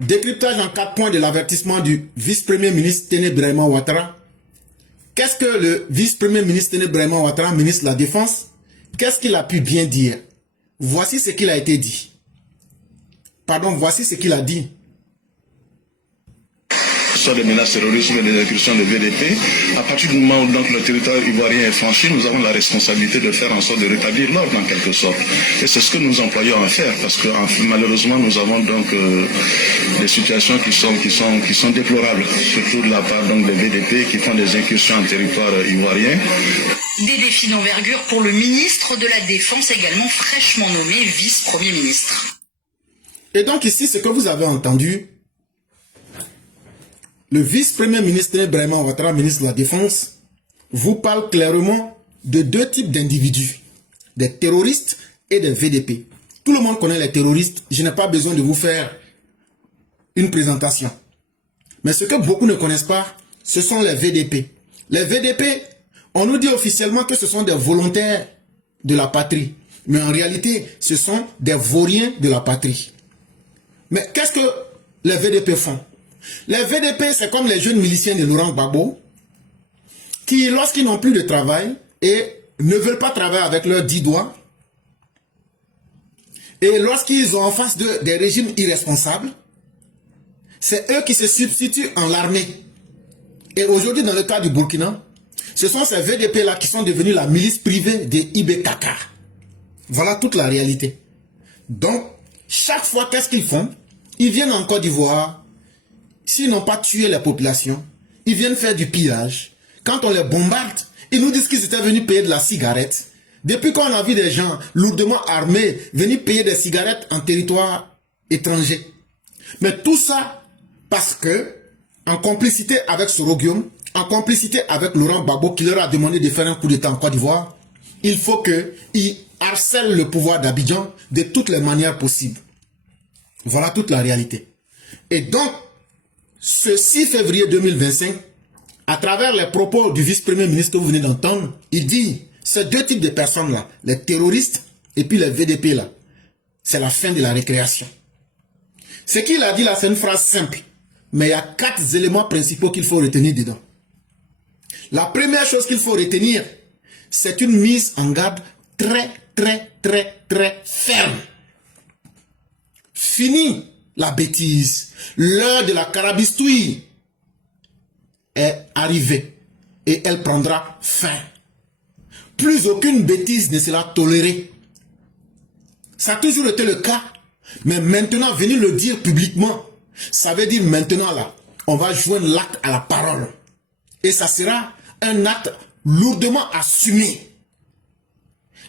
Décryptage en 4 points de l'avertissement du vice-premier ministre Téné Birahima Ouattara. Qu'est-ce que le vice-premier ministre Téné Birahima Ouattara, ministre de la Défense, qu'est-ce qu'il a pu bien dire? Voici ce qu'il a été dit. Pardon, voici ce qu'il a dit. Soit des menaces terroristes ou des incursions de VDP, à partir du moment où donc, le territoire ivoirien est franchi, nous avons la responsabilité de faire en sorte de rétablir l'ordre en quelque sorte. Et c'est ce que nous employons à faire, parce que malheureusement nous avons donc des situations qui sont déplorables, surtout de la part donc, des VDP qui font des incursions en territoire ivoirien. Des défis d'envergure pour le ministre de la Défense, également fraîchement nommé vice-premier ministre. Et donc ici, ce que vous avez entendu, le vice-premier ministre Téné Birahima Ouattara, ministre de la Défense, vous parle clairement de 2 types d'individus, des terroristes et des VDP. Tout le monde connaît les terroristes, je n'ai pas besoin de vous faire une présentation. Mais ce que beaucoup ne connaissent pas, ce sont les VDP. Les VDP, on nous dit officiellement que ce sont des volontaires de la patrie. Mais en réalité, ce sont des vauriens de la patrie. Mais qu'est-ce que les VDP font? Les VDP, c'est comme les jeunes miliciens de Laurent Gbagbo, qui, lorsqu'ils n'ont plus de travail et ne veulent pas travailler avec leurs 10 doigts, et lorsqu'ils ont en face d'eux des régimes irresponsables, c'est eux qui se substituent en l'armée. Et aujourd'hui, dans le cas du Burkina, ce sont ces VDP-là qui sont devenus la milice privée des IBKK. Voilà toute la réalité. Donc, chaque fois, qu'est-ce qu'ils font? Ils viennent en Côte d'Ivoire. S'ils n'ont pas tué la population, ils viennent faire du pillage. Quand on les bombarde, ils nous disent qu'ils étaient venus payer de la cigarette. Depuis qu'on a vu des gens lourdement armés venir payer des cigarettes en territoire étranger. Mais tout ça parce que, en complicité avec Soroguium, en complicité avec Laurent Gbagbo qui leur a demandé de faire un coup d'État en Côte d'Ivoire, il faut qu'ils harcèlent le pouvoir d'Abidjan de toutes les manières possibles. Voilà toute la réalité. Et donc, ce 6 février 2025, à travers les propos du vice-premier ministre que vous venez d'entendre, il dit, ces 2 types de personnes-là, les terroristes et puis les VDP là, c'est la fin de la récréation. Ce qu'il a dit là, c'est une phrase simple, mais il y a 4 éléments principaux qu'il faut retenir dedans. La première chose qu'il faut retenir, c'est une mise en garde très ferme. Fini la bêtise. L'heure de la carabistouille est arrivée et elle prendra fin. Plus aucune bêtise ne sera tolérée. Ça a toujours été le cas. Mais maintenant, venir le dire publiquement, ça veut dire maintenant là, on va joindre l'acte à la parole. Et ça sera un acte lourdement assumé.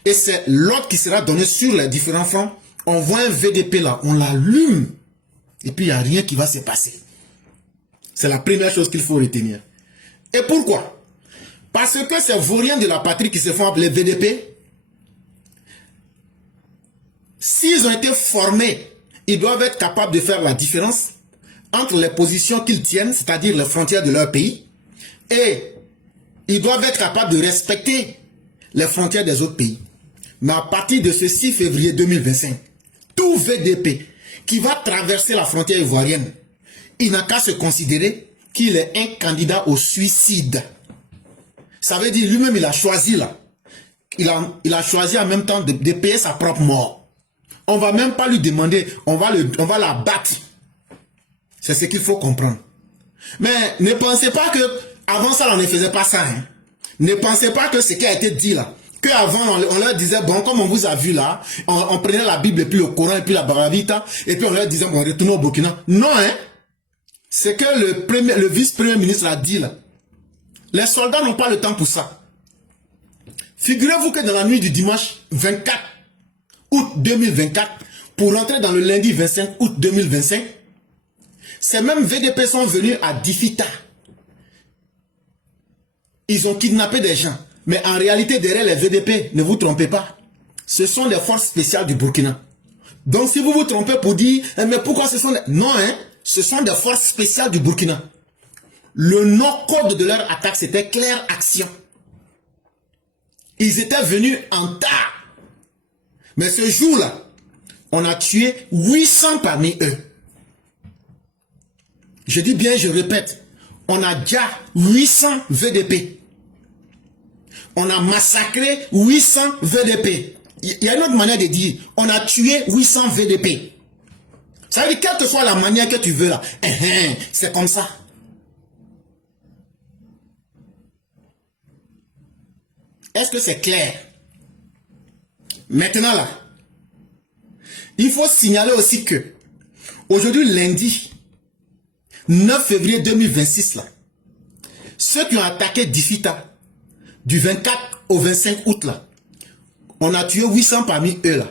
Et c'est l'ordre qui sera donné sur les différents fronts. On voit un VDP là, on l'allume. Et puis il n'y a rien qui va se passer. C'est la première chose qu'il faut retenir. Et pourquoi? Parce que ces vauriens de la patrie qui se font appeler VDP, s'ils ont été formés, ils doivent être capables de faire la différence entre les positions qu'ils tiennent, c'est-à-dire les frontières de leur pays, et ils doivent être capables de respecter les frontières des autres pays. Mais à partir de ce 6 février 2025, tout VDP qui va traverser la frontière ivoirienne, il n'a qu'à se considérer qu'il est un candidat au suicide. Ça veut dire lui-même il a choisi là. Il a choisi en même temps de payer sa propre mort. On va même pas lui demander, on va la battre. C'est ce qu'il faut comprendre. Mais ne pensez pas que avant ça on ne faisait pas ça. Hein. Ne pensez pas que ce qui a été dit là, qu'avant on leur disait, bon, comme on vous a vu là, on prenait la Bible et puis le Coran et puis la Baravita, et puis on leur disait, bon, retournez au Burkina. Non, hein. C'est que le vice-premier ministre a dit là. Les soldats n'ont pas le temps pour ça. Figurez-vous que dans la nuit du dimanche 24 août 2024, pour rentrer dans le lundi 25 août 2025, ces mêmes VDP sont venus à Difita. Ils ont kidnappé des gens. Mais en réalité, derrière les VDP, ne vous trompez pas, ce sont des forces spéciales du Burkina. Donc si vous vous trompez pour dire, mais pourquoi ce sont des... Non, hein, ce sont des forces spéciales du Burkina. Le nom-code de leur attaque, c'était Claire Action. Ils étaient venus en tas. Mais ce jour-là, on a tué 800 parmi eux. Je dis bien, je répète, on a déjà 800 VDP. On a massacré 800 VDP. Il y a une autre manière de dire, on a tué 800 VDP. Ça veut dire, quelle que soit la manière que tu veux là, c'est comme ça. Est-ce que c'est clair? Maintenant là, il faut signaler aussi que aujourd'hui lundi 9 février 2026 là, ceux qui ont attaqué Difita du 24 au 25 août là, on a tué 800 parmi eux là.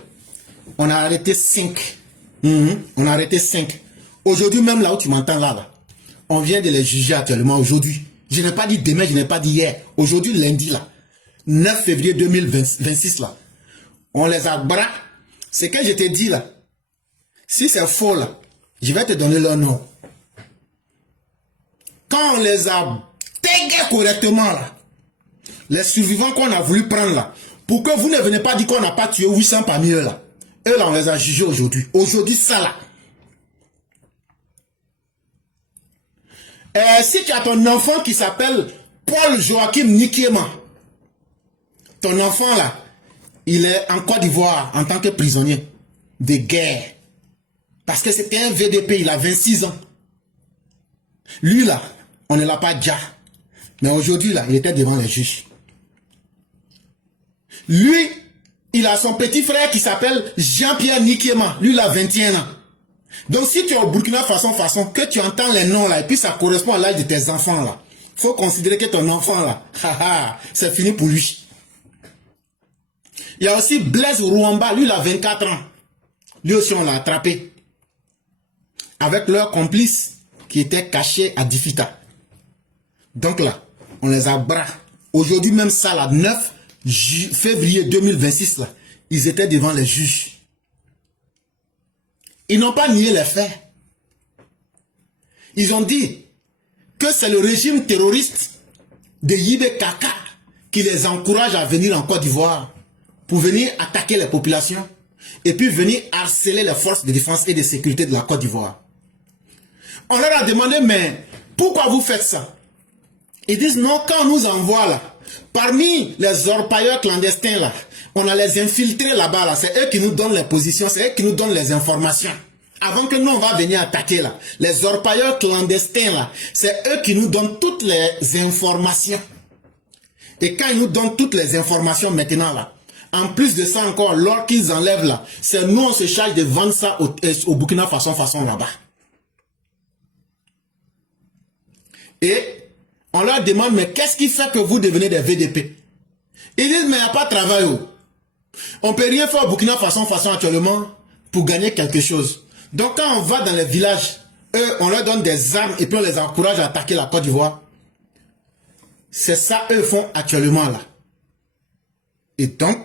On a arrêté 5. On a arrêté 5. Aujourd'hui même là où tu m'entends là, on vient de les juger actuellement aujourd'hui. Je n'ai pas dit demain, je n'ai pas dit hier. Aujourd'hui lundi là, 9 février 2026 là, on les a bras. C'est que je te dis là, si c'est faux là, je vais te donner leur nom. Quand on les a tagués correctement là, les survivants qu'on a voulu prendre là, pour que vous ne venez pas dire qu'on n'a pas tué 800 parmi eux là. Eux là, on les a jugés aujourd'hui. Aujourd'hui, ça là. Si tu as ton enfant qui s'appelle Paul Joachim Nikiema, ton enfant là, il est en Côte d'Ivoire en tant que prisonnier de guerre. Parce que c'était un VDP, il a 26 ans. Lui là, on ne l'a pas déjà. Mais aujourd'hui là, il était devant les juges. Lui, il a son petit frère qui s'appelle Jean-Pierre Nikiema. Lui, il a 21 ans. Donc, si tu es au Burkina Faso, que tu entends les noms là, et puis ça correspond à l'âge de tes enfants là, il faut considérer que ton enfant là, c'est fini pour lui. Il y a aussi Blaise Rouamba, lui, il a 24 ans. Lui aussi, on l'a attrapé. Avec leur complice qui était caché à Difita. Donc là, on les a bras. Aujourd'hui, même ça, là, 9 février 2026, là, ils étaient devant les juges. Ils n'ont pas nié les faits. Ils ont dit que c'est le régime terroriste de Yibé Kaka qui les encourage à venir en Côte d'Ivoire pour venir attaquer les populations et puis venir harceler les forces de défense et de sécurité de la Côte d'Ivoire. On leur a demandé, mais pourquoi vous faites ça? Ils disent non, quand on nous envoie là, parmi les orpailleurs clandestins là, on a les infiltrés là-bas là, c'est eux qui nous donnent les positions, c'est eux qui nous donnent les informations. Avant que nous on va venir attaquer là, les orpailleurs clandestins là, c'est eux qui nous donnent toutes les informations. Et quand ils nous donnent toutes les informations maintenant là, en plus de ça encore, lors qu'ils enlèvent là, c'est nous on se charge de vendre ça au Burkina Faso là-bas. Et on leur demande, mais qu'est-ce qui fait que vous devenez des VDP? Ils disent, mais il n'y a pas de travail. On ne peut rien faire au Burkina Faso actuellement pour gagner quelque chose. Donc quand on va dans les villages, eux, on leur donne des armes et puis on les encourage à attaquer la Côte d'Ivoire. C'est ça eux font actuellement là. Et donc,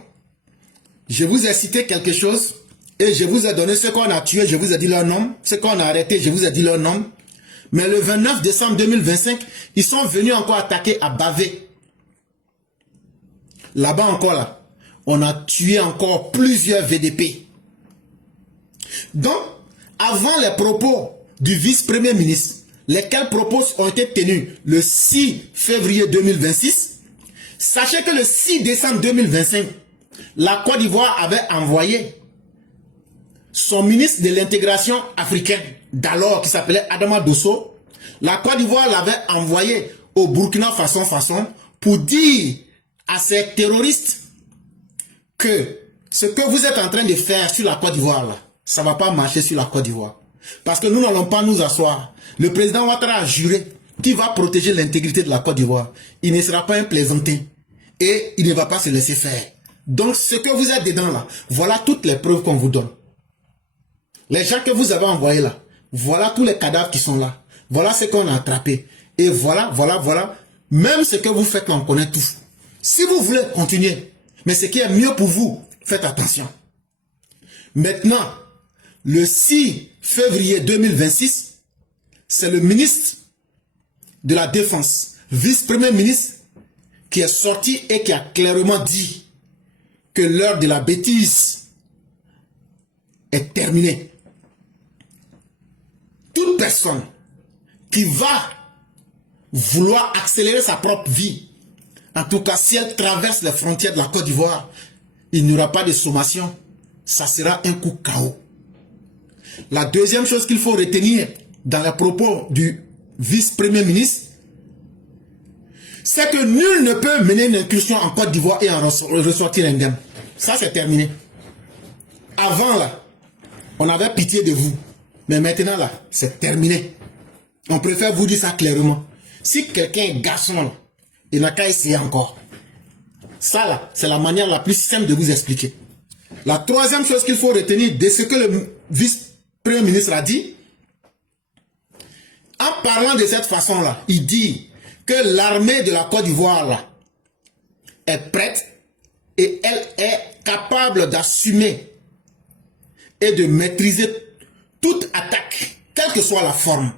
je vous ai cité quelque chose et je vous ai donné ce qu'on a tué, je vous ai dit leur nom. Ce qu'on a arrêté, je vous ai dit leur nom. Mais le 29 décembre 2025, ils sont venus encore attaquer à Bavé. Là-bas encore, là, on a tué encore plusieurs VDP. Donc, avant les propos du vice-premier ministre, lesquels propos ont été tenus le 6 février 2026, sachez que le 6 décembre 2025, la Côte d'Ivoire avait envoyé son ministre de l'intégration africaine d'alors, qui s'appelait Adama Dosso. La Côte d'Ivoire l'avait envoyé au Burkina Faso pour dire à ces terroristes que ce que vous êtes en train de faire sur la Côte d'Ivoire là, ça ne va pas marcher sur la Côte d'Ivoire. Parce que nous n'allons pas nous asseoir. Le président Ouattara a juré qu'il va protéger l'intégrité de la Côte d'Ivoire. Il ne sera pas un plaisantin. Et il ne va pas se laisser faire. Donc ce que vous êtes dedans là, voilà toutes les preuves qu'on vous donne. Les gens que vous avez envoyés là, voilà tous les cadavres qui sont là. Voilà ce qu'on a attrapé. Et voilà. Même ce que vous faites là, on connaît tout. Si vous voulez continuer, mais ce qui est mieux pour vous, faites attention. Maintenant, le 6 février 2026, c'est le ministre de la Défense, vice-premier ministre, qui est sorti et qui a clairement dit que l'heure de la bêtise est terminée. Toute personne qui va vouloir accélérer sa propre vie. En tout cas, si elle traverse les frontières de la Côte d'Ivoire, il n'y aura pas de sommation. Ça sera un coup KO. La deuxième chose qu'il faut retenir dans les propos du vice-premier ministre, c'est que nul ne peut mener une incursion en Côte d'Ivoire et en ressortir indemne. Ça, c'est terminé. Avant, là, on avait pitié de vous. Mais maintenant, là, c'est terminé. On préfère vous dire ça clairement. Si quelqu'un est garçon, là, il n'a qu'à essayer encore. Ça, là, c'est la manière la plus simple de vous expliquer. La troisième chose qu'il faut retenir de ce que le vice-premier ministre a dit, en parlant de cette façon-là, il dit que l'armée de la Côte d'Ivoire, là, est prête et elle est capable d'assumer et de maîtriser toute attaque, quelle que soit la forme.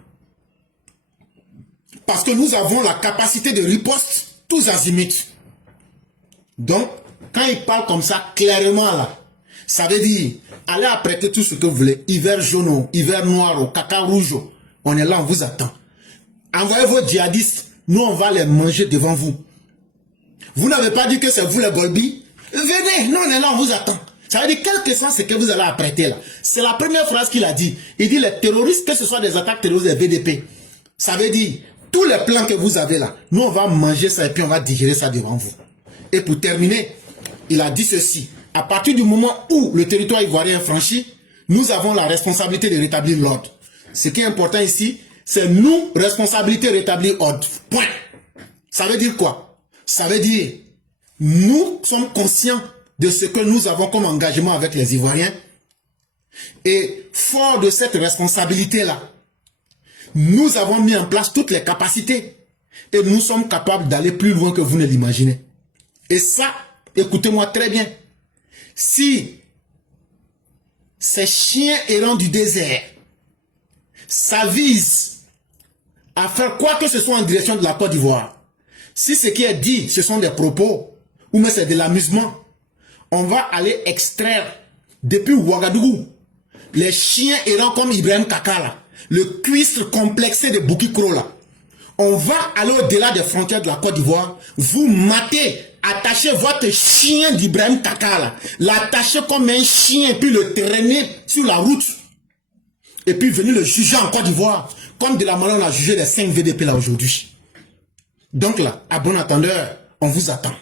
Parce que nous avons la capacité de riposte tous azimuts. Donc, quand il parle comme ça, clairement là, ça veut dire, allez apprêter tout ce que vous voulez, hiver jaune, hiver noir, caca rouge, on est là, on vous attend. Envoyez vos djihadistes, nous on va les manger devant vous. Vous n'avez pas dit que c'est vous les Golbi? Venez, nous on est là, on vous attend. Ça veut dire, quel que soit ce que vous allez apprêter là. C'est la première phrase qu'il a dit. Il dit, les terroristes, que ce soit des attaques terroristes des VDP, ça veut dire, tous les plans que vous avez là, nous on va manger ça et puis on va digérer ça devant vous. Et pour terminer, il a dit ceci. À partir du moment où le territoire ivoirien est franchi, nous avons la responsabilité de rétablir l'ordre. Ce qui est important ici, c'est nous, responsabilité de rétablir l'ordre. Point. Ça veut dire quoi? Ça veut dire, nous sommes conscients de ce que nous avons comme engagement avec les Ivoiriens. Et fort de cette responsabilité-là, nous avons mis en place toutes les capacités. Et nous sommes capables d'aller plus loin que vous ne l'imaginez. Et ça, écoutez-moi très bien. Si ces chiens errants du désert s'avisent à faire quoi que ce soit en direction de la Côte d'Ivoire, si ce qui est dit, ce sont des propos, ou même c'est de l'amusement, on va aller extraire depuis Ouagadougou les chiens errants comme Ibrahim Kakala, le cuistre complexé de Boukikro là. On va aller au-delà des frontières de la Côte d'Ivoire, vous matez, attachez votre chien d'Ibrahim Kakala, l'attachez comme un chien, puis le traîner sur la route, et puis venir le juger en Côte d'Ivoire, comme de la manière on a jugé les 5 VDP là aujourd'hui. Donc là, à bon entendeur, on vous attend.